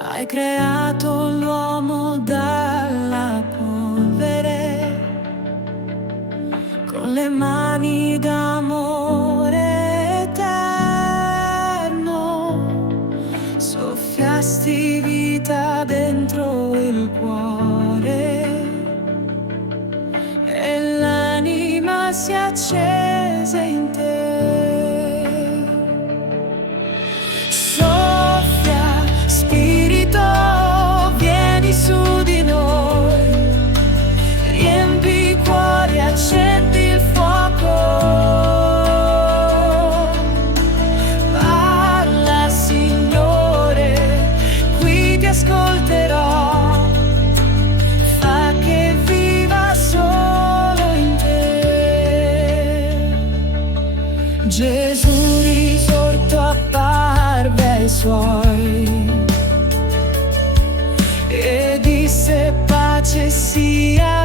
Hai creato l'uomo dalla polvere, con le mani d'amore eterno. Soffiasti vita dentro il cuore e l'anima si accese in te. Soffia, Spirito, vieni su di noi, riempi i cuori, accendi il fuoco. Parla, Signore, qui ti ascolterò, fa che viva solo in te. Gesù risorto apparve ai suoi e disse: pace sia